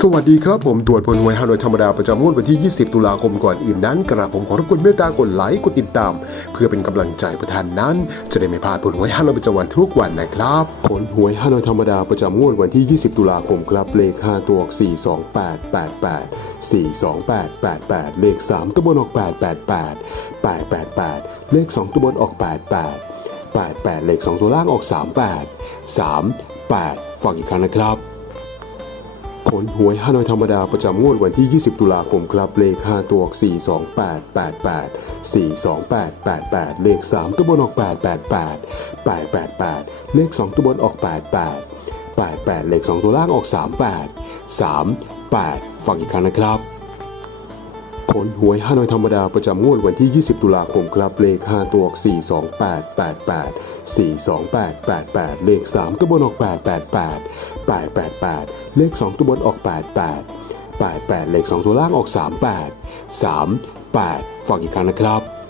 สวัสดีครับผมตรวจผลหวยฮานอยธรรมดาประจำงวดวันที่ 20 ตุลาคมก่อนอื่นนั้น กระผมขอรบกวนเมตตากดไลค์กดติดตาม เพื่อเป็นกำลังใจประทานนั้น จะได้ไม่พลาดผลหวยฮานอยประจำวันทุกวันนะครับผลหวยฮานอยธรรมดาประจำงวดวันที่ 20 ตุลาคมครับเลข 5 ตัวออก42888 42888 เลข 3 ตัวบนออก 888 888 เลข 2 ตัวบนออก 88 88 เลข 2 ตัวล่างออก 38 38ฟังอีกครั้งนะครับ ผลหวยฮานอยธรรมดาประจำงวดวันที่ 20 ตุลาคมครับ เลข 5 ตัวออก42888 42888 เลข 3 ตัวบนออก 888 888 เลข 2 ตัวบนออก 88 88 เลข 2 ตัวล่างออก 38 38 ฟังอีกครั้งนะครับ ผลหวยฮานอยธรรมดาประจำงวดวันที่ 20 ตุลาคมครับ เลข 5 ตัวออก 42888 42888 เลข 3 ตัวบนออก 888 888 เลข 2 ตัวบนออก 88 88 เลข 2 ตัวล่างออก 38 38 ฟังอีกครั้งนะครับ